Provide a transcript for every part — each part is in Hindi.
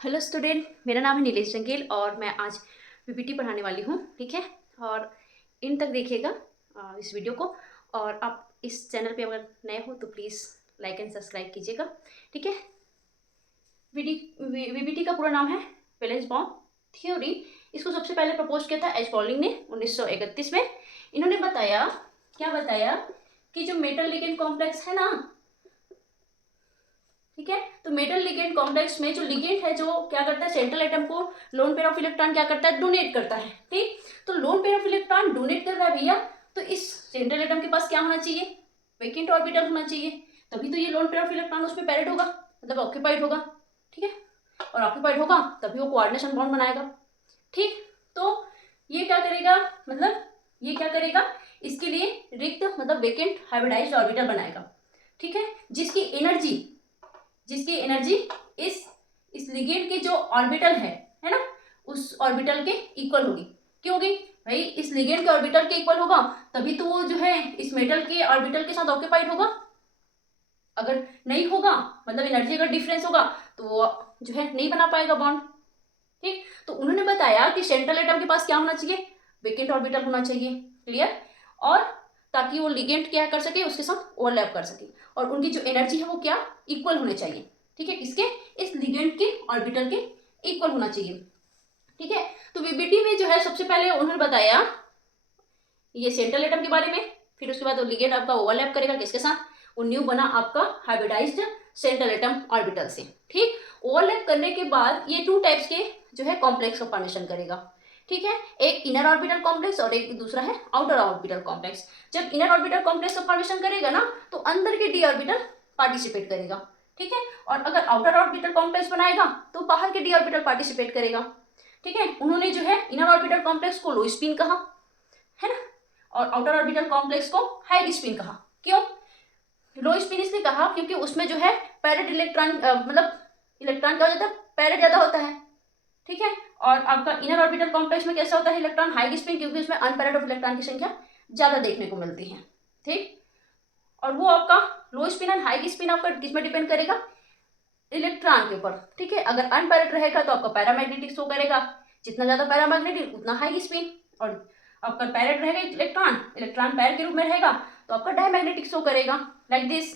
हेलो स्टूडेंट, मेरा नाम है नीलेश जंगेल और मैं आज पीपीटी पढ़ाने वाली हूँ। ठीक है, और इन तक देखिएगा इस वीडियो को। और आप इस चैनल पे अगर नए हो तो प्लीज़ लाइक एंड सब्सक्राइब कीजिएगा। ठीक है, वीबीटी का पूरा नाम है वैलेंस बॉन्ड थ्योरी। इसको सबसे पहले प्रपोज किया था एच पॉलिंग ने 1931 में। इन्होंने बताया, क्या बताया, कि जो मेटल लिगेंड कॉम्प्लेक्स है ना, ठीक है, तो मेटल लिगेंड कॉम्प्लेक्स में जो लिगेंड है, जो क्या करता है, सेंट्रल एटम को लोन पेयर ऑफ इलेक्ट्रॉन क्या करता है, डोनेट करता है। ठीक, तो lone pair of electron donate कर रहा है भैया, तो इस सेंट्रल एटम के पास क्या होना चाहिए, वेकेंट ऑर्बिटल होना चाहिए। तभी तो ये लोन पेयर ऑफ इलेक्ट्रॉन उसमें पैरेड होगा, मतलब ऑक्यूपाइड होगा। ठीक है, और ऑक्यूपाइड होगा तभी वो कोऑर्डिनेशन बॉन्ड बनाएगा। ठीक, तो ये क्या करेगा, मतलब ये क्या करेगा, इसके लिए रिक्त मतलब वेकेंट हाइब्रिडाइज्ड ऑर्बिटल बनाएगा। ठीक है, जिसकी एनर्जी इस लिगेंड के जो ऑर्बिटल है ना, उस ऑर्बिटल के इक्वल होगी। क्यों होगी भाई, इस लिगेंड के ऑर्बिटल के इक्वल होगा तभी तो वो जो है इस मेटल के ऑर्बिटल के साथ ऑक्यूपाइड होगा। अगर नहीं होगा, मतलब एनर्जी अगर डिफरेंस होगा, तो वो जो है नहीं बना पाएगा बॉन्ड। ठीक, तो उन्होंने बताया कि सेंट्रल एटम के पास क्या होना चाहिए, वेकेंट ऑर्बिटल होना चाहिए। क्लियर, और ताकि वो लिगेंड क्या कर सके, उसके साथ ओवरलैप कर सके, और उनकी जो एनर्जी है वो क्या, इक्वल होने चाहिए। ठीक है, किसके, इस लिगेंड के ऑर्बिटल के इक्वल होना चाहिए। ठीक है, तो वीबीटी में जो है सबसे पहले उन्होंने बताया ये सेंट्रल एटम के बारे में, फिर उसके बाद वो लिगेंड आपका ओवरलैप करेगा किसके साथ, वो न्यू बना आपका हाइब्रिडाइज्ड सेंट्रल एटम ऑर्बिटल से। ठीक, ओवरलैप करने के बाद ये टू टाइप्स के जो है कॉम्प्लेक्स का फॉर्मेशन करेगा। ठीक है, एक इनर ऑर्बिटल कॉम्प्लेक्स और एक दूसरा है आउटर ऑर्बिटल कॉम्प्लेक्स। जब इनर ऑर्बिटल कॉम्प्लेक्स का फॉर्मेशन करेगा ना, तो अंदर के डी ऑर्बिटल पार्टिसिपेट करेगा। ठीक है, और अगर आउटर ऑर्बिटल कॉम्प्लेक्स बनाएगा तो बाहर के डी ऑर्बिटल पार्टिसिपेट करेगा। ठीक है, उन्होंने जो है इनर ऑर्बिटल कॉम्प्लेक्स को लो स्पिन कहा, है ना, और आउटर ऑर्बिटल कॉम्प्लेक्स को हाई स्पिन कहा। क्यों लो स्पिन इसलिए कहा, क्योंकि उसमें जो है पैरेड इलेक्ट्रॉन मतलब इलेक्ट्रॉन क्या हो जाता है, पैरेड ज्यादा होता है। ठीक है, और आपका इनर ऑर्बिटल कॉम्प्लेक्स में कैसा होता है, इलेक्ट्रॉन हाई स्पिन, क्योंकि उसमें अनपैरेड ऑफ इलेक्ट्रॉन की संख्या ज्यादा देखने को मिलती है। ठीक, और वो आपका लो स्पिन एंड हाई स्पिन आपका किसमें डिपेंड करेगा, इलेक्ट्रॉन के ऊपर। ठीक है, अगर अनपैरेड रहेगा तो आपका पैरामैग्नेटिक शो करेगा, जितना ज्यादा पैरामैग्नेटिक उतना हाई स्पिन, और आपका पैरेड रहेगा इलेक्ट्रॉन, इलेक्ट्रॉन पैर के रूप में रहेगा तो आपका डायमैग्नेटिक शो करेगा, लाइक दिस।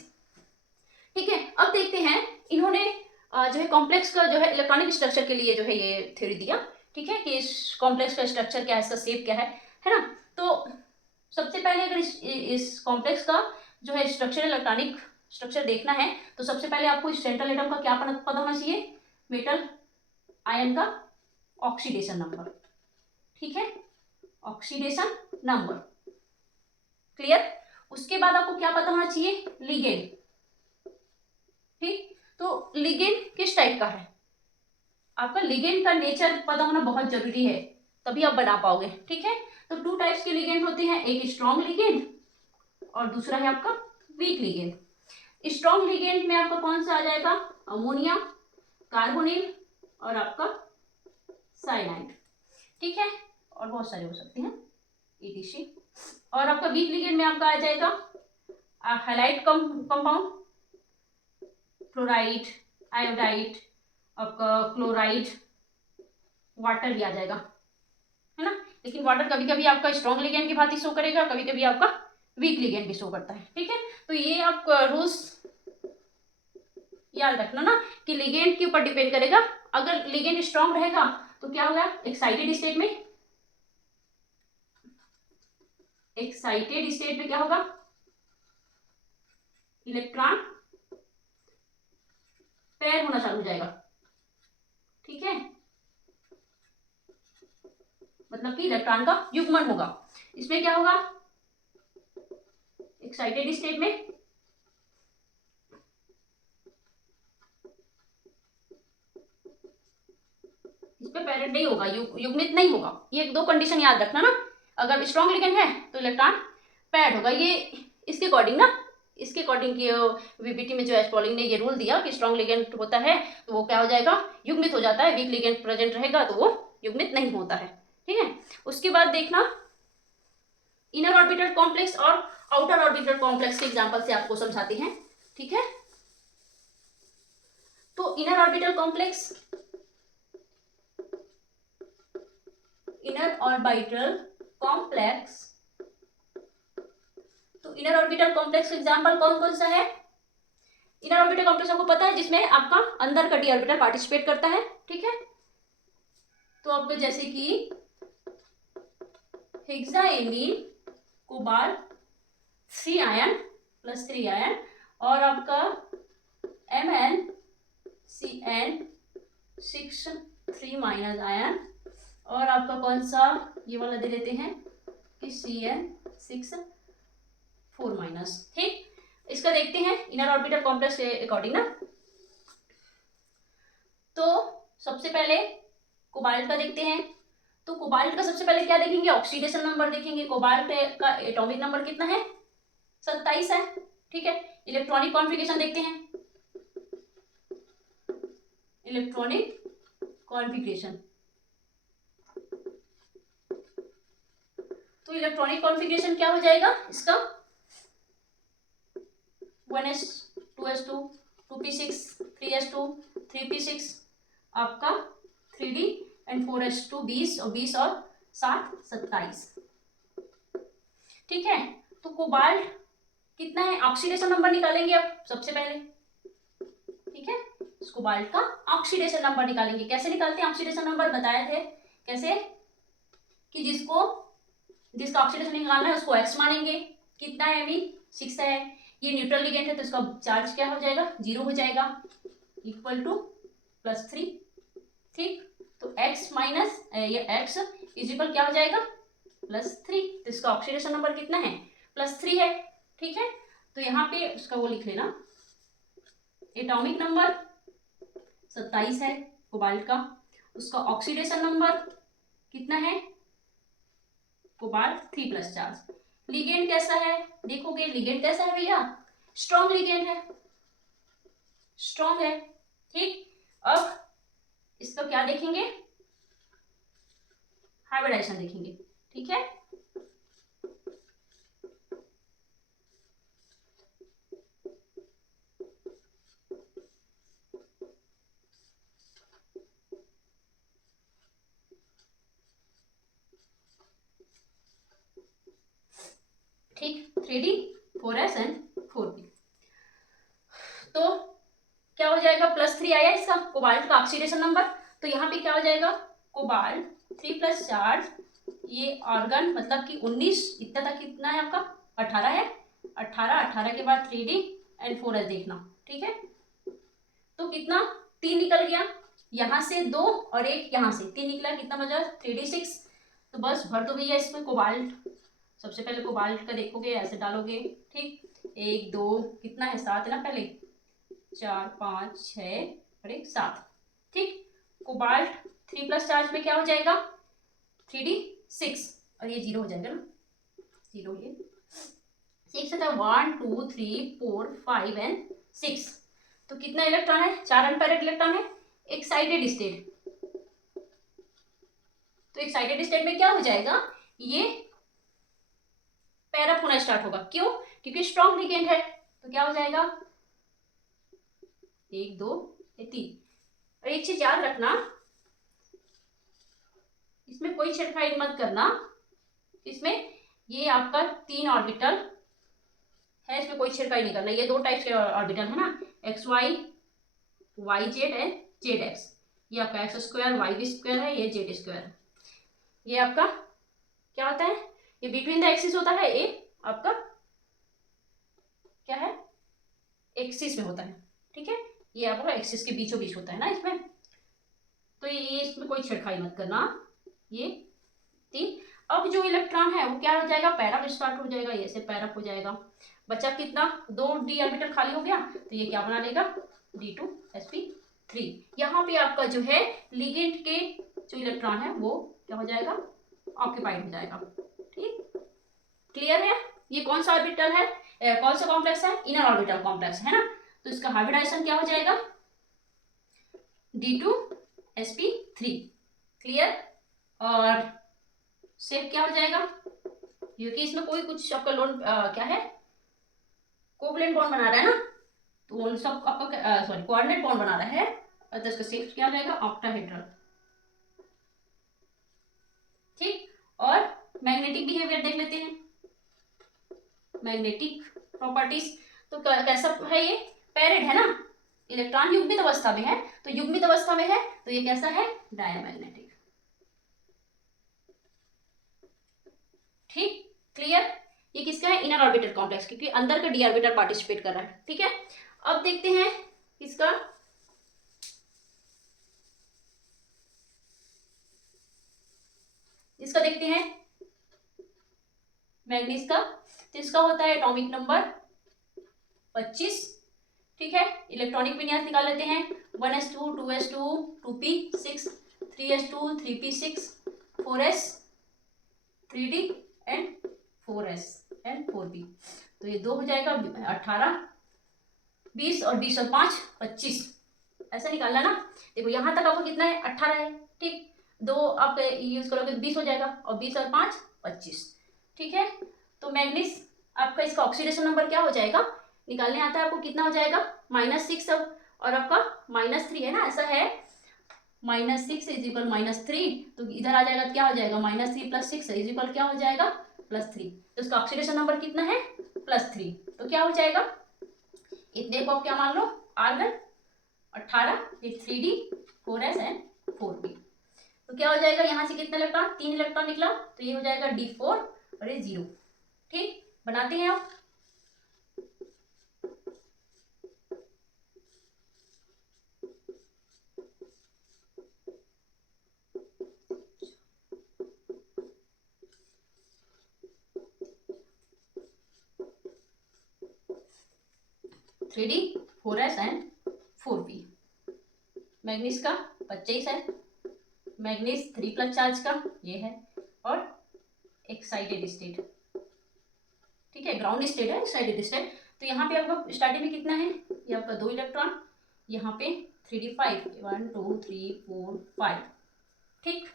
ठीक है, अब देखते हैं इन्होंने जो है कॉम्प्लेक्स का जो है इलेक्ट्रॉनिक स्ट्रक्चर के लिए जो है ये थ्योरी दिया। ठीक है, कि इस कॉम्प्लेक्स का स्ट्रक्चर क्या है, इसका शेप क्या है ना। तो सबसे पहले अगर इस कॉम्प्लेक्स का जो है स्ट्रक्चर, इलेक्ट्रॉनिक स्ट्रक्चर देखना है, तो सबसे पहले आपको इस सेंट्रल एटम का क्या पता होना चाहिए, मेटल आयन का ऑक्सीडेशन नंबर। ठीक है, ऑक्सीडेशन नंबर। क्लियर, उसके बाद आपको क्या पता होना चाहिए, लिगेंड। ठीक, तो लिगेंड किस टाइप का है, आपका लिगेंड का नेचर पता होना बहुत जरूरी है, तभी आप बना पाओगे। ठीक है, तो टू टाइप्स के लिगेंड होते हैं, एक स्ट्रॉन्ग लिगेंड और दूसरा है आपका वीक लिगेंड। स्ट्रॉन्ग लिगेंड में आपका कौन सा आ जाएगा, अमोनिया, कार्बोनिल और आपका साइनाइड। ठीक है, और बहुत सारे हो सकते हैं ईटीसी। और आपका वीक लिगेंड में आपका आ जाएगा हैलाइड कंपाउंड, फ्लोराइड, आयोडाइड, आपका क्लोराइड, वाटर भी आ जाएगा, है ना। लेकिन वाटर कभी कभी आपका स्ट्रॉन्ग लिगेंड की भांति शो करेगा, कभी कभी आपका वीक लिगेंड भी शो करता है। ठीक है, तो ये आप रूल्स याद रखना ना, कि लिगेंड के ऊपर डिपेंड करेगा। अगर लिगेंड स्ट्रॉन्ग रहेगा तो क्या होगा, एक्साइटेड स्टेट में, एक्साइटेड स्टेट में क्या होगा, इलेक्ट्रॉन पेयर होना चालू हो जाएगा। ठीक है, मतलब कि इलेक्ट्रॉन का युग्मन होगा। इसमें क्या होगा, एक्साइटेड स्टेट में इस पे पैरेड नहीं होगा, युग्मित नहीं होगा। ये दो कंडीशन याद रखना ना, अगर स्ट्रॉन्ग लिगेंड है तो इलेक्ट्रॉन पैड होगा। ये इसके अकॉर्डिंग ना, इसके अकॉर्डिंग की वीबीटी में जो एच पॉलिंग ने ये रूल दिया कि स्ट्रॉन्ग लिगेंड होता है तो वो क्या हो जाएगा, युग्मित हो जाता है, वीक लिगेंड प्रेजेंट रहेगा तो वो युग्मित नहीं होता है। ठीक है, उसके बाद देखना इनर ऑर्बिटल कॉम्प्लेक्स और आउटर ऑर्बिटल कॉम्प्लेक्स के एग्जांपल से आपको समझाते हैं। ठीक है, तो inner orbital complex inner orbital complex. तो इनर ऑर्बिटल कॉम्प्लेक्स एग्जांपल कौन कौन सा है? इनर ऑर्बिटल कॉम्प्लेक्स आपको पता है जिसमें आपका अंदर का डी ऑर्बिटल पार्टिसिपेट करता है, ठीक है। तो आपको जैसे कि हेक्साएमीन, कोबाल्ट 3 आयन प्लस 3 आयन, और आपका MnCn6 3 माइनस आयन, और आपका कौन सा ये वाला दे देते हैं कि Cn6 4 माइनस, ठीक। इसका देखते हैं इनर ऑर्बिटल कॉम्प्लेक्स के अकॉर्डिंग ना। तो सबसे पहले कोबाल्ट का देखते हैं। तो कोबाल्ट का सबसे पहले क्या देखेंगे? ऑक्सीडेशन नंबर देखेंगे। कोबाल्ट का एटॉमिक नंबर कितना है? 27 है, ठीक है। इलेक्ट्रॉनिक कॉन्फ़िगरेशन देखते हैं। इलेक्ट्रॉनिक कॉन्फ़िगरेशन, तो इलेक्ट्रॉनिक कॉन्फ़िगरेशन क्या हो जाएगा इसका? 1s 2s2 2p6 3s2 3p6 आपका 3d एंड 4s2 20 और 20 और 7 27, ठीक है। तो कोबाल्ट कितना है? ऑक्सीडेशन नंबर निकालेंगे अब सबसे पहले, ठीक है। कोबाल्ट का ऑक्सीडेशन नंबर निकालेंगे। कैसे निकालते हैं ऑक्सीडेशन नंबर? बताए थे कैसे कि जिसका ऑक्सीडेशन निकालना है उसको x मानेंगे। कितना है अभी? 6 है। ये न्यूट्रल लिगेंड है तो इसका चार्ज क्या हो जाएगा? 0 हो जाएगा, इक्वल टू +3, ठीक। तो x माइनस ये x इजिकल क्या हो जाएगा? +3। तो इसका ऑक्सीडेशन नंबर कितना है? +3 है, ठीक है। तो यहाँ पे उसका वो लिख लेना, एटॉमिक नंबर 27 है कोबाल्ट का। उसका ऑक्सीडेशन नंबर कितना है? Cobalt 3+ charge. लिगेंड कैसा है? देखोगे लिगेंड कैसा है भैया? स्ट्रॉन्ग लिगेंड है, स्ट्रॉन्ग है, ठीक। अब इसका क्या देखेंगे? हाइब्रिडाइजेशन देखेंगे, ठीक है। ठीक, 3d 4s एंड 4p। तो क्या हो जाएगा? +3 आया इसका कोबाल्ट का ऑक्सीडेशन नंबर। तो यहाँ पे क्या हो जाएगा? कोबाल्ट 3+ चार्ज, ये ऑर्गन मतलब कि 19, इतना तक कितना है आपका? 18 है। 18 के बाद 3d एंड 4s देखना, ठीक है। तो कितना? 3 निकल गया, यहाँ से 2 और 1 यहाँ से 3 निकला, कितना बचा? 3d6। तो बस भर दो भैया इसमें कोबाल्ट। सबसे पहले कोबाल्ट का देखोगे, ऐसे डालोगे, ठीक। 1 2 कितना है? 7 है ना, पहले 4 5 6 और 1 7, ठीक। कोबाल्ट 3+ चार्ज में क्या हो जाएगा? 3d6 और ये 0 हो जाएगा ना, 0 ये 6 होता है। 1 2 3 4 5 एंड 6। तो कितना इलेक्ट्रॉन है? 4 अनपेयर्ड इलेक्ट्रॉन है। एक्साइटेड स्टेट, तो एक्साइटेड स्टेट में क्या हो जाएगा? ये पैर अप होना स्टार्ट होगा। क्यों? क्योंकि स्ट्रॉन्ग लिगेंड है। तो क्या हो जाएगा? 1 2 3। और एक चीज याद रखना, इसमें कोई छेड़खानी मत करना। इसमें ये आपका 3 ऑर्बिटल है, इसमें कोई छेड़खानी नहीं करना। ये 2 टाइप्स के ऑर्बिटल है ना, XY YZ एंड ZX। ये आपका x² YV² है, ये Z² है। ये आपका क्या होता है? ये बिटवीन द एक्सिस होता है, ये आपका क्या है? एक्सिस में होता है, ठीक है। ये आपका एक्सिस के बीचों बीच होता है ना इसमें। तो ये इसमें कोई छेड़खानी मत करना। ये 3। अब जो इलेक्ट्रॉन है वो क्या हो जाएगा? पैरअप स्टार्ट हो जाएगा, ये से पैरअप हो जाएगा। बचा कितना? 2 d ऑर्बिटल खाली हो गया, तो ये क्या बना लेगा? D2sp3। यहाँ पे आपका जो है लिगेंड के जो इलेक्ट्रॉन है वो क्या हो जाएगा? ऑक्यूपाइड हो जाएगा, ठीक। क्लियर है? ये कौन सा ऑर्बिटल है? कौन सा कॉम्प्लेक्स है? इनर ऑर्बिटल कॉम्प्लेक्स है ना। तो इसका हाइब्रिडाइजेशन क्या हो जाएगा? D2sp3। क्लियर? और शेप क्या हो जाएगा? क्योंकि इसमें कोई कुछ आपका लोन क्या है? कोवलेंट बॉन्ड बना रहा है ना, तो उन सब आपका सॉरी कोऑर्डिनेट बॉन्ड बना रहा है। तो इसका शेप क्या हो जाएगा? ऑक्टाहेड्रल, ठीक। और मैग्नेटिक बिहेवियर देख लेते हैं, मैग्नेटिक प्रॉपर्टीज। तो कैसा है ये, पेरिड है ना, इलेक्ट्रॉन युग्मित अवस्था में है, तो युग्मित अवस्था में है तो ये कैसा है, डायमैग्नेटिक। ठीक, क्लियर। ये किसका है, इनर ऑर्बिटल कॉम्प्लेक्स, क्योंकि अंदर का डी ऑर्बिटल पार्टिसिपेट कर रहा है। ठीक है, अब देखते हैं किसका, इसका देखते हैं मैग्नीज का। तो इसका होता है एटॉमिक नंबर 25। ठीक है, इलेक्ट्रॉनिक विन्यास निकाल लेते हैं, 1s2 2s2 2p6 3s2 3p6 4s 3d and 4s and 4p। तो ये 2 हो जाएगा, 18 20 और 20 और 5 25, ऐसा निकालना ना। देखो यहाँ तक आपको कितना है, 18 है। ठीक, 2 आप यूज करोगे तो 20 हो जाएगा, और 20 और 5 25। ठीक है, तो मैग्नीज आपका इसका ऑक्सीडेशन नंबर क्या हो जाएगा, निकालने आता है आपको, कितना हो जाएगा, -6 अब, और आपका -3 है ना, ऐसा है, -6 इज इक्वल -3, तो इधर आ जाएगा, क्या हो जाएगा, -3 + 6 इज इक्वल क्या हो जाएगा, +3। तो इसका ऑक्सीडेशन नंबर कितना है, +3। तो क्या हो जाएगा, इतने को आप क्या मान लो, आर्गन 18, फिर 3d 4s एंड 4p। तो क्या हो जाएगा, यहाँ से कितना इलेक्ट्रॉन, 3 इलेक्ट्रॉन निकला, तो ये हो जाएगा d4 और ये 0। ठीक, बनाते हैं आप। Three D 4s and 4p। Manganese का 25 है, मैग्नीज 3+ चार्ज का ये है, और एक्साइटेड स्टेट। ठीक है, ग्राउंड स्टेट है, एक्साइटेड स्टेट। तो यहाँ पे आपका स्टार्टिंग में कितना है, ये आपका 2 इलेक्ट्रॉन, यहाँ पे 3d5 1 2 3 4 5। ठीक,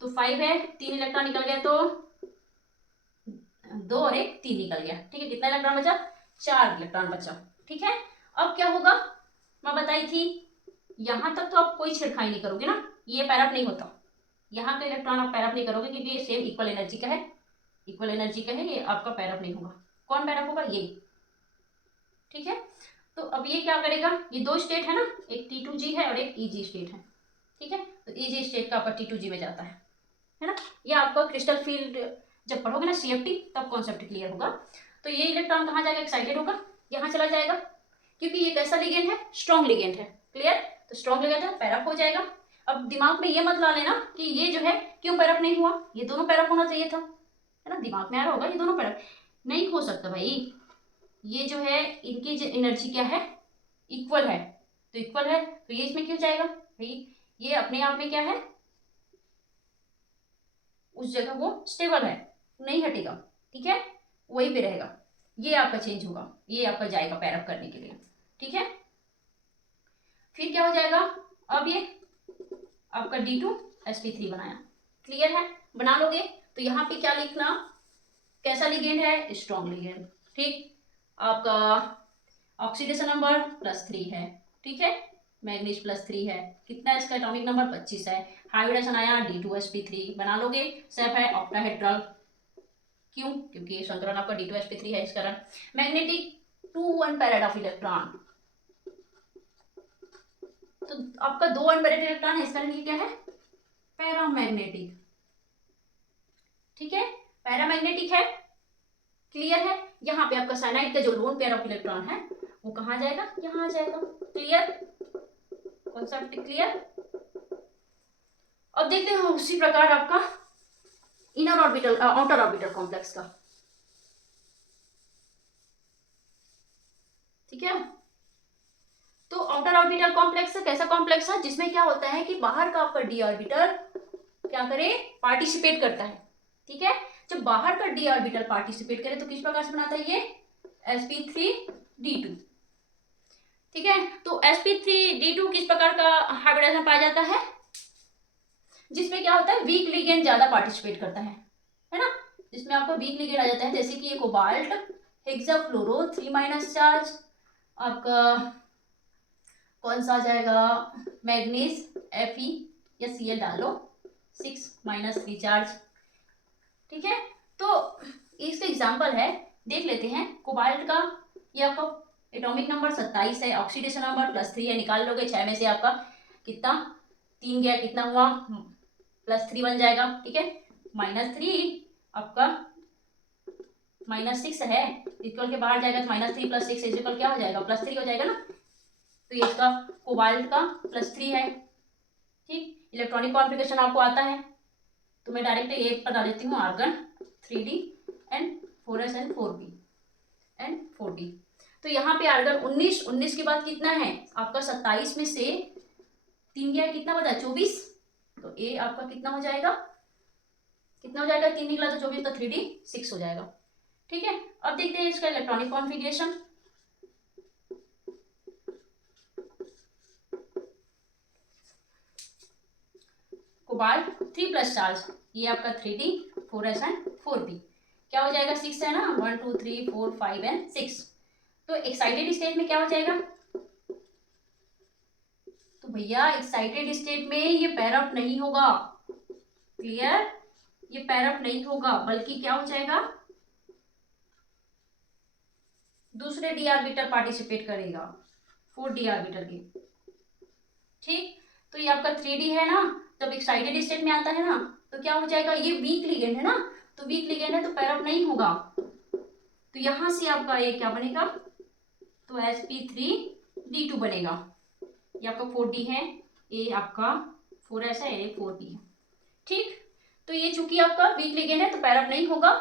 तो 5 है, 3 इलेक्ट्रॉन निकल गया, तो 2 और 1 3 निकल गया। ठीक है, कितना इलेक्ट्रॉन बचा, 4 इलेक्ट्रॉन बचा। ठीक है, अब क्या होगा, मैं बताई थी, यहां तक तो आप कोई छेड़खानी नहीं करोगे ना, ये पैर अप नहीं होता, यहाँ का इलेक्ट्रॉन आप पैर अप नहीं करोगे, क्योंकि ये सेम इक्वल एनर्जी का है, इक्वल एनर्जी का है, ये आपका पैर अप नहीं होगा। कौन पैर अप होगा, ये। ठीक है, तो अब ये क्या करेगा, ये 2 स्टेट है ना, एक T2G है और एक EG स्टेट है। ठीक है, तो EG स्टेट का आपका T2G में जाता है ना। ये आपका क्रिस्टल फील्ड जब पढ़ोगे ना, CFT, तब कॉन्सेप्ट क्लियर होगा। तो ये इलेक्ट्रॉन कहाँ जाएगा, एक्साइटेड होगा, यहाँ चला जाएगा, क्योंकि ये कैसा लिगेंड है, स्ट्रॉन्ग लिगेंड है। क्लियर, तो स्ट्रॉन्ग लिगेंड है, पैर अप हो जाएगा। अब दिमाग में ये मत ला लेना कि ये जो है क्यों पैर अप नहीं हुआ, ये दोनों पैर अप होना चाहिए था, है ना, दिमाग में आ रहा होगा, ये दोनों पैर अप नहीं हो सकता भाई, ये जो है इनकी जो एनर्जी क्या है, इक्वल है, तो इक्वल है, तो ये इसमें क्यों जाएगा भाई, ये अपने आप में क्या है, उस जगह वो स्टेबल है, नहीं हटेगा। ठीक है, वहीं पे रहेगा, ये आपका चेंज होगा, ये आपका जाएगा पैर अप करने के लिए। ठीक है, फिर क्या हो जाएगा, अब ये आपका D2sp3 बनाया। क्लियर है, बना लोगे, तो यहाँ पे क्या लिखना, कैसा लिगेंड है, स्ट्रॉन्ग लिगेंड। ठीक, आपका ऑक्सीडेशन नंबर +3 है। ठीक है, मैग्नीज +3 है, कितना है इसका एटॉमिक नंबर 25 है, हाइब्रिडेशन आया D2sp3, बना लोगे, सेफ है, ऑक्टाहेड्रल। क्यों, क्योंकि संकरण आपका D2sp3 है, इस कारण। मैग्नेटिक 2 1 ऑफ इलेक्ट्रॉन, तो आपका 2 अनपेयर्ड इलेक्ट्रॉन है, इस कारण ये क्या है, पैरामैग्नेटिक। ठीक है, पैरामैग्नेटिक है। क्लियर है, यहाँ पे आपका साइनाइड का जो लोन पेयर ऑफ इलेक्ट्रॉन है वो कहाँ जाएगा, यहाँ आ जाएगा। Clear, concept clear. अब देखते हैं उसी प्रकार आपका inner orbital outer orbital complex का। ठीक है, तो आउटर ऑर्बिटल कॉम्प्लेक्स कैसा कॉम्प्लेक्स है, जिसमें क्या होता है कि बाहर का आपका डी ऑर्बिटल क्या करे, पार्टिसिपेट करता है। ठीक है, जब बाहर का डी ऑर्बिटल पार्टिसिपेट करे तो किस प्रकार से बनाता है, ये sp3d2। ठीक है, तो sp3d2 किस प्रकार का हाइब्रिडाइजेशन पाया जाता है, जिसमें क्या होता है, वीक लिगेंड ज्यादा पार्टिसिपेट करता है ना, जिसमें आपको वीक लिगेंड आ जाता है, जैसे कि ये कोबाल्ट, हेक्साफ्लोरो 3- चार्ज, आपका कौन सा आ जाएगा, मैग्नीज Fe या Cl डाल लो 6- 3 चार्ज, ठीक है, तो इसका एग्जाम्पल है, देख लेते हैं। कोबाल्ट का ये आपका एटॉमिक नंबर 27 है, ऑक्सीडेशन नंबर +3 है, निकाल लोगे 6 में से आपका कितना 3 गया, कितना हुआ +3 बन जाएगा। ठीक है, -3 आपका -6 है, इक्वल के बाहर जाएगा तो -3 + 6 इक्वल क्या हो जाएगा +3 हो जाएगा ना। तो ये इसका कोबाल्ट का +3 है। ठीक, इलेक्ट्रॉनिक कॉन्फ़िगरेशन आपको आता है, तो मैं डायरेक्ट ये बता देती हूँ, argon 3D and 4s and 4p and 4d। तो यहाँ पे आर्गन 19 के बाद कितना है आपका 27 में से 3 गया, कितना बचा 24। तो ए आपका कितना हो जाएगा, 3 निकला तो 24, तो 3d 6 हो जाएगा। ठीक है, अब देखते हैं इसका इलेक्ट्रॉनिक कॉन्फ़िगरेशन। कोबाल्ट 3+ चार्ज, ये आपका 3d 4s एंड 4p क्या हो जाएगा 6 है ना, 1 2 3 4 5 एंड 6। तो एक्साइटेड स्टेट में क्या हो जाएगा, तो भैया एक्साइटेड स्टेट में ये पैर अप नहीं होगा, क्लियर, ये पैर अप नहीं होगा, बल्कि क्या हो जाएगा दूसरे डी ऑर्बिटल पार्टिसिपेट करेगा, 4d ऑर्बिटल के। ठीक, तो ये आपका 3d है ना, जब एक्साइटेड स्टेट में आता है ना तो क्या हो जाएगा, ये वीक लिगेंड है ना, तो वीक लिगेंड है तो पैर अप नहीं होगा, तो यहां से आपका ये क्या बनेगा, तो sp3d2 बनेगा। ये आपका 4d है, ये आपका 4s है, ये 4p है। ठीक, तो ये चूंकि आपका वीक लिगेंड है तो पैर अप नहीं होगा,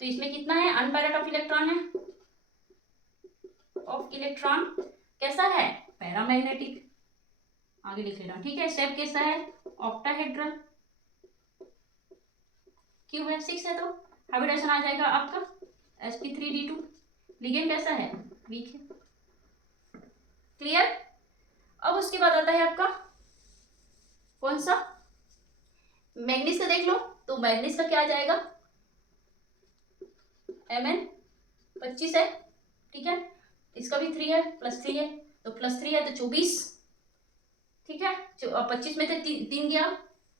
तो इसमें कितना है अनपेयर्ड ऑफ इलेक्ट्रॉन है, ऑफ इलेक्ट्रॉन कैसा है पैरामैग्नेटिक, आगे लिख लेना। ठीक है, स्टेप कैसा है ऑक्टाहेड्रल, क्यों है 6 है तो हाइब्रिडेशन आ जाएगा आपका sp3d2। लिगेंड कैसा है वीक है, क्लियर। अब उसके बाद आता है आपका कौन सा, मैग्नीज का देख लो, तो मैग्नीज का क्या आ जाएगा Mn 25 है। ठीक है, इसका भी 3 है, +3 है, तो +3 है तो 24। ठीक है, 25 में से 3 गया,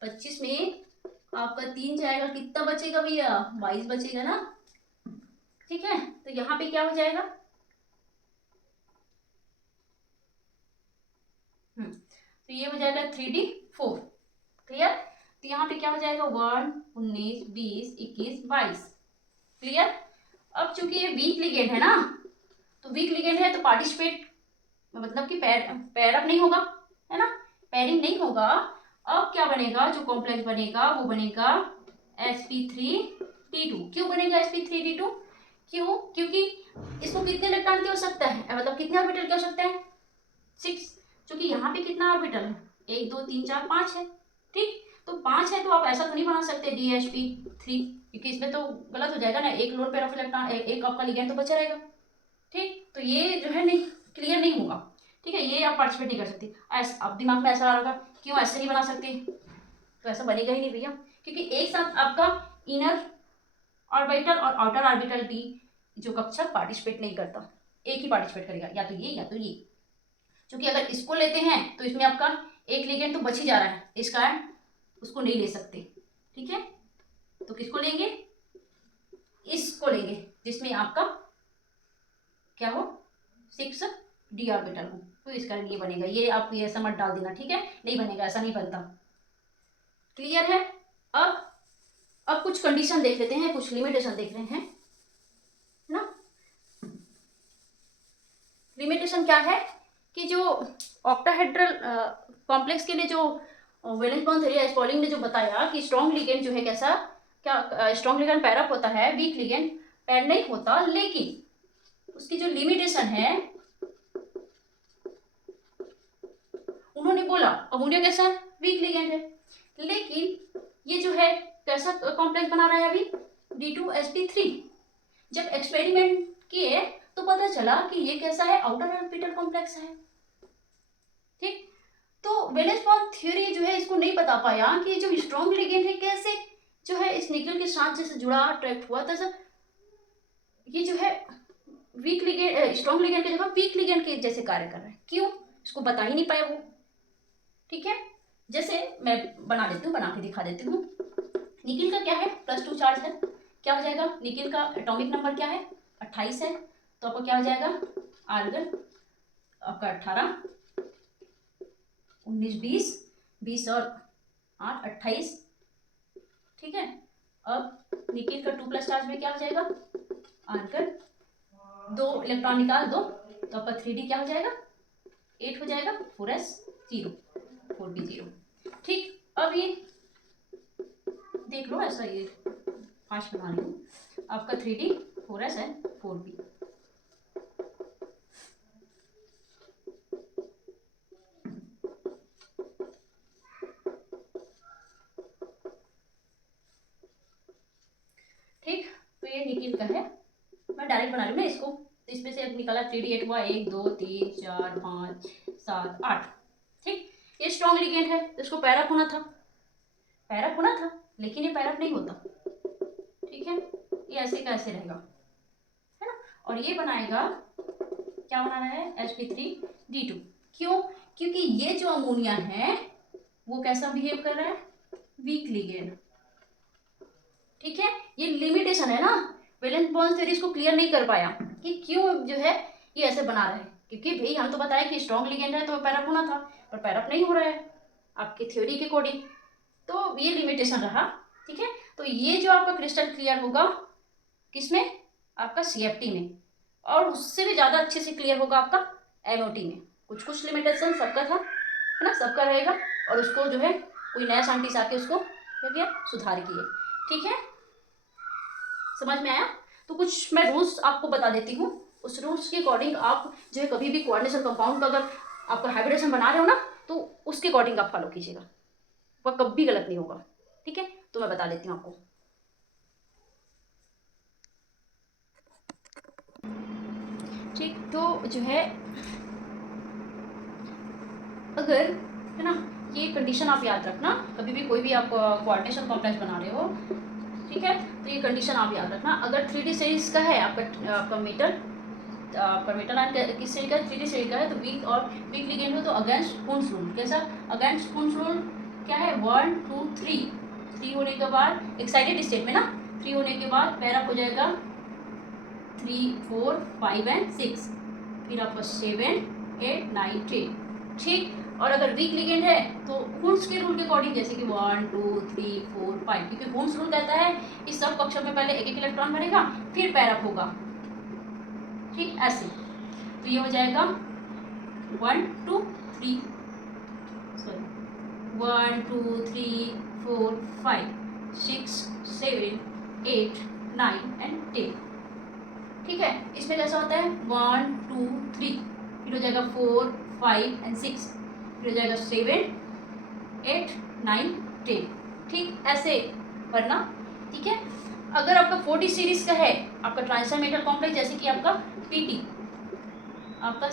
25 में आपका 3 जाएगा, कितना बचेगा भैया 22 बचेगा ना। ठीक है, तो यहाँ पे क्या हो जाएगा, तो ये हो जाएगा 3d4, क्लियर। तो यहाँ पे क्या हो जाएगा 1 19 20 21 22, क्लियर। अब चूंकि ये वीक लिगेंड है ना, तो वीक लिगेंड है तो पार्टिसिपेट मतलब कि पैर अप नहीं होगा, है ना, पैरिंग नहीं होगा। अब क्या बनेगा, जो कॉम्प्लेक्स बनेगा वो बनेगा sp3d2। क्यों बनेगा sp3d2, क्यों, क्योंकि इसको कितने इलेक्ट्रॉन की आवश्यकता है, मतलब कितने ऑर्बिटल की आवश्यकता है 6, क्योंकि यहाँ पे कितना ऑर्बिटल है 1 2 3 4 5 है। ठीक, तो 5 है तो आप ऐसा तो नहीं बना सकते DsP3, क्योंकि इसमें तो गलत हो जाएगा ना, एक लोन पेयर ऑफ इलेक्ट्रॉन, एक आपका लिगेंड तो बचा रहेगा। ठीक, तो ये जो है नहीं क्लियर नहीं होगा। ठीक है, ये आप पार्टिसिपेट नहीं कर सकते। अब दिमाग में ऐसा आ रहा क्यों ऐसे नहीं बना सकते, तो ऐसा बनेगा ही नहीं भैया, क्योंकि एक साथ आपका इनर ऑर्बिटल और आउटर ऑर्बिटल डी जो कक्षक पार्टिसिपेट नहीं करता, एक ही पार्टिसिपेट करेगा, या तो ये या तो ये। क्योंकि अगर इसको लेते हैं तो इसमें आपका एक लिगेंड तो बच ही जा रहा है, इस कारण उसको नहीं ले सकते। ठीक है, तो किसको लेंगे, इसको लेंगे जिसमें आपका क्या हो 6d ऑर्बिटल हो, तो इस कारण ये बनेगा। ये आप ऐसा मत डाल देना, ठीक है, नहीं बनेगा, ऐसा नहीं बनता, क्लियर है। अब कुछ कंडीशन देख लेते हैं, कुछ लिमिटेशन देख रहे हैं ना। लिमिटेशन क्या है कि जो ऑक्टाहेड्रल कॉम्प्लेक्स के लिए जो वैलेंस बॉन्ड थ्योरी स्पॉलिंग ने जो बताया कि स्ट्रॉन्ग लिगेंड जो है कैसा, क्या स्ट्रॉन्ग लिगेंड पैर अप होता है, वीक लिगेंड पैर नहीं होता, लेकिन उसकी जो लिमिटेशन है उन्होंने बोला अमोनिया कैसा है वीक लिगेंड है, लेकिन ये जो है कैसा कॉम्प्लेक्स बना रहा है अभी D2sp3। जब एक्सपेरिमेंट किए तो पता चला कि ये कैसा है आउटर ऑर्बिटल कॉम्प्लेक्स है। ठीक, तो वैलेंस बॉन्ड थ्योरी जो है इसको नहीं बता पाया कि जो स्ट्रॉन्ग लिगेंड है कैसे जो है इस निकल के साथ जैसे जुड़ा अट्रैक्ट हुआ था, ये जो है वीक लिगेंड स्ट्रॉन्ग लिगेंड की जगह वीक लिगेंड के जैसे कार्य कर रहा है, क्यों इसको बता ही नहीं पाया वो। ठीक है, जैसे मैं बना देती हूँ, बना के दिखा देती हूँ। निकिल का क्या है +2 चार्ज है, क्या हो जाएगा, निकेल का एटॉमिक नंबर क्या है 28 है, तो आपका क्या हो जाएगा आर्गन आपका 18, 19, 20, 20 और 8 28, ठीक है। अब निकेल का 2 प्लस चार्ज में क्या हो जाएगा आर्गन, 2 इलेक्ट्रॉन निकाल दो, तो आपका 3D क्या हो जाएगा 8 हो जाएगा, 4s 0, 4b 0, ठीक। अब ये देख लो, ऐसा ये फास्ट बना रही हूँ, आपका 3D 4s है 4b, ठीक। तो ये निकेल का है, मैं डायरेक्ट बना रही हूँ ना इसको, तो इसमें से निकाला 3D 8 हुआ, 1 2 3 4 5 7 8, ठीक। ये स्ट्रॉन्ग लिगेंड है, तो इसको पैरअप होना था, पैरअप होना था, लेकिन ये पैरअप नहीं होता, ठीक है। ये ऐसे का ऐसे रहेगा, है ना। और ये बनाएगा, क्या बनाना है sp3d2, क्यों, क्योंकि ये जो अमोनिया है वो कैसा बिहेव कर रहा है, वीक लिगेंड, ठीक है। ये लिमिटेशन है ना, वैलेंस बॉन्ड थ्योरी इसको क्लियर नहीं कर पाया कि क्यों जो है ये ऐसे बना रहे हैं, क्योंकि भाई हम तो बताया कि स्ट्रॉन्ग लिगेंड है तो पैरअप होना था, पर पैरअप नहीं हो रहा है आपकी थ्योरी के अकॉर्डिंग, तो ये लिमिटेशन रहा, ठीक है। तो ये जो आपका क्रिस्टल क्लियर होगा किसमें, आपका CFT में, और उससे भी ज़्यादा अच्छे से क्लियर होगा आपका MOT में। कुछ कुछ लिमिटेशन सबका था, है ना, सबका रहेगा, और उसको जो है कोई नया साइंटिस्ट आके उसको क्या किया, सुधार किए, ठीक है। समझ में आया। तो कुछ मैं रूल्स आपको बता देती हूँ, उस रूल्स के अकॉर्डिंग आप जो है कभी भी कोऑर्डिनेशन कंपाउंड का अगर आपका हाइब्रिडेशन बना रहे हो ना, तो उसके अकॉर्डिंग आप फॉलो कीजिएगा, वह कभी गलत नहीं होगा, ठीक है। तो मैं बता देती हूँ आपको, ठीक। तो जो है अगर, है ना, ये कंडीशन आप याद रखना, कभी भी कोई भी आप कोऑर्डिनेशन कॉम्प्लेक्स बना रहे हो, ठीक है, तो ये कंडीशन आप याद रखना। अगर 3D सीरीज का है आपका मीटर, आपका मेटल आयन किस सेल का है, 3D सेल का है, तो वीक और वीक लिगेंड हो तो अगेंस्ट कुंस रूल, कैसा अगेंस्ट कुंस रूल क्या है 1 2 3 होने के बाद एक्साइटेड स्टेट में ना, 3 होने के बाद पैरअप हो जाएगा 3 4 5 एंड 6, फिर आपका 7 8 9 10, ठीक। और अगर वीक लिगेंड है तो हुन्स के रूल के अकॉर्डिंग, जैसे कि 1 2 3 4 5, क्योंकि हुन्स रूल कहता है इस सब कक्षों में पहले एक एक इलेक्ट्रॉन भरेगा फिर पैरअप होगा, ठीक, ऐसे। तो ये हो जाएगा 1 2 3, सॉरी 1 2 3 4 5 6 7 8 9 एंड 10, ठीक है। इसमें कैसा होता है 1 2 3, फिर हो जाएगा 4 5 एंड 6, फिर हो जाएगा 7 8 9 10, ठीक, ऐसे भरना, ठीक है। अगर आपका 4D सीरीज का है आपका ट्रांजिशन मेटल कॉम्प्लेक्स, जैसे कि आपका PT, आपका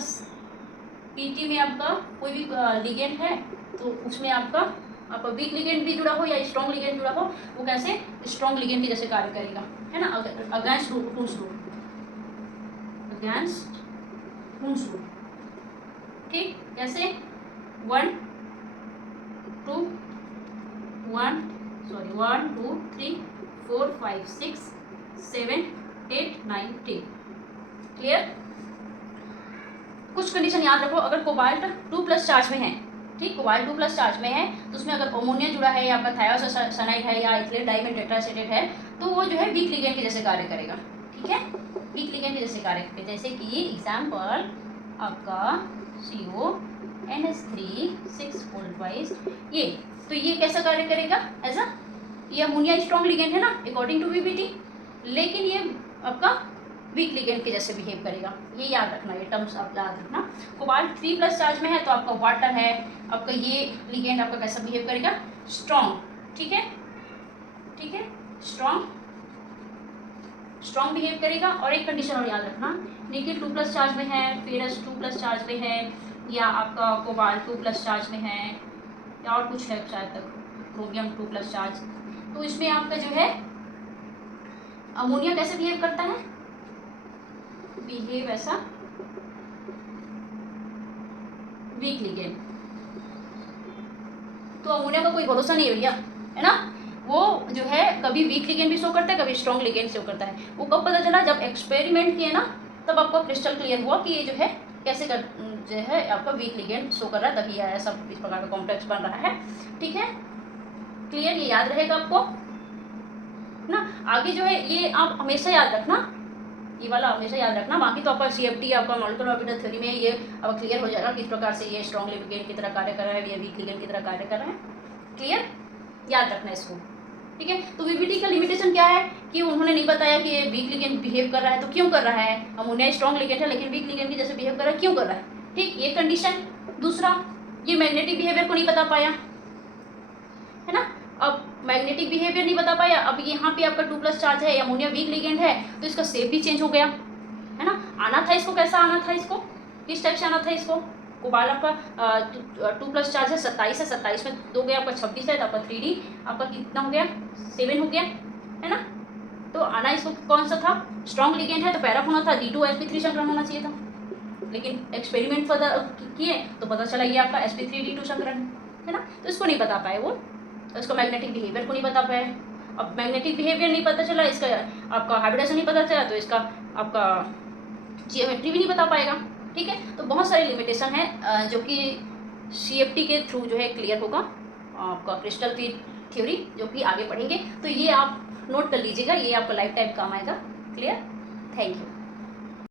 PT में आपका कोई भी लिगेंड है तो उसमें आपका वीक लिगेंड भी जुड़ा हो या स्ट्रॉन्ग लिगेंड जुड़ा हो, वो कैसे स्ट्रॉन्ग लिगेंड के जैसे कार्य करेगा, है ना, against Hund's rule, against Hund's rule, ठीक। कैसे 1 2 1 सॉरी 1 2 3 4 5 6 7 8 9 10, क्लियर। कुछ कंडीशन याद रखो, अगर कोबाल्ट 2 प्लस चार्ज में है, ठीक, कोबाल्ट 2 प्लस चार्ज में है, तो उसमें अगर अमोनिया जुड़ा है या आपका थायोसाइनाइड है या इथिलीन डाइमेट टेट्राएसिडेट है, तो वो जो है वीक लिगेंड के जैसे कार्य करेगा, ठीक है, वीक लिगेंड के जैसे कार्य करेगा, जैसे कि एग्जाम्पल आपका CO NH3 6 फोल्ड वाइज, ये तो ये कैसा कार्य करेगा एज अ, ये अमोनिया स्ट्रॉन्ग लिगेंड है ना अकॉर्डिंग टू VBT, लेकिन ये आपका वीक लिगेंड के जैसे बिहेव करेगा, ये याद रखना, ये टर्म्स आप याद रखना। कोबाल्ट 3 प्लस चार्ज में है तो आपका वाटर है, आपका ये लिगेंड आपका कैसा बिहेव करेगा स्ट्रॉन्ग, ठीक है, ठीक है, स्ट्रॉन्ग बिहेव करेगा। और एक कंडीशन और याद रखना, निकेल 2 प्लस चार्ज में है, फेरस 2 प्लस चार्ज में है, या आपका कोबाल्ट 2 प्लस चार्ज में है, या और कुछ है शायद तक, क्रोमियम 2 प्लस चार्ज, तो इसमें आपका जो है अमोनिया कैसे बिहेव करता है, बिहेव ऐसा वीक लिगेंड, तो अमोनिया का कोई भरोसा नहीं है भैया, है ना, वो जो है कभी वीक लिगेंड भी शो करता है, कभी स्ट्रॉन्ग लिगेंड शो करता है। वो कब पता चला, जब एक्सपेरिमेंट किए ना, तब आपको क्रिस्टल क्लियर हुआ कि ये जो है कैसे कर जो है आपका वीक लिगेंड शो कर रहा है, तभी यह सब इस प्रकार का कॉम्प्लेक्स बन रहा है। ठीक है, क्लियर, ये याद रहेगा आपको ना। आगे जो है ये आप हमेशा याद रखना, ये वाला हमेशा याद रखना। बाकी तो आपका CFT आपका मॉलिक्यूलर ऑर्बिटल थ्योरी में ये अब क्लियर हो जाएगा किस प्रकार से ये स्ट्रॉन्ग लिगेंड की तरह कार्य कर रहा है, ये वीक लिगेंड की तरह कार्य कर रहा है। क्लियर, याद रखना इसको। ठीक है, तो VBT का लिमिटेशन क्या है कि उन्होंने नहीं बताया कि ये वीक लिगेंड बिहेव कर रहा है तो क्यों कर रहा है, अमोनिया स्ट्रॉन्ग लिगेंड है लेकिन वीक लिगेंड की जैसे बिहेव कर रहा है, क्यों कर रहा है। ठीक, ये कंडीशन। दूसरा, ये मैग्नेटिक बिहेवियर को नहीं बता पाया, है ना। अब मैग्नेटिक बिहेवियर नहीं बता पाया, अब यहाँ पे आपका 2+ चार्ज है, अमोनिया वीक लिगेंड है, तो इसका शेप भी चेंज हो गया, है ना। आना था इसको, कैसा आना था इसको, किस टाइप से आना था इसको। कोबाल्ट आपका 2+ चार्ज है, 27 है, 27 में 2 गया आपका 26 है, तो आपका 3D आपका कितना हो गया, 7 हो गया, है ना। तो आना इसको कौन सा था, स्ट्रॉन्ग लिगेंड है तो पैराफ होना था, D2sp3 संकरण होना चाहिए था, लेकिन एक्सपेरिमेंट फर्दर किए तो पता चला ये आपका sp3d2 संकरण है ना। तो इसको नहीं बता पाए वो, तो इसको मैग्नेटिक बिहेवियर को नहीं बता पाए। अब मैग्नेटिक बिहेवियर नहीं पता चला, इसका आपका हाइब्रिडेशन नहीं पता चला, तो इसका आपका जियोमेट्री भी नहीं बता पाएगा। ठीक है, तो बहुत सारे लिमिटेशन है जो कि CFT के थ्रू जो है क्लियर होगा आपका क्रिस्टल फील्ड थ्योरी, जो कि आगे पढ़ेंगे। तो ये आप नोट कर लीजिएगा, ये आपका लाइफ टाइम काम आएगा। Clear, thank you.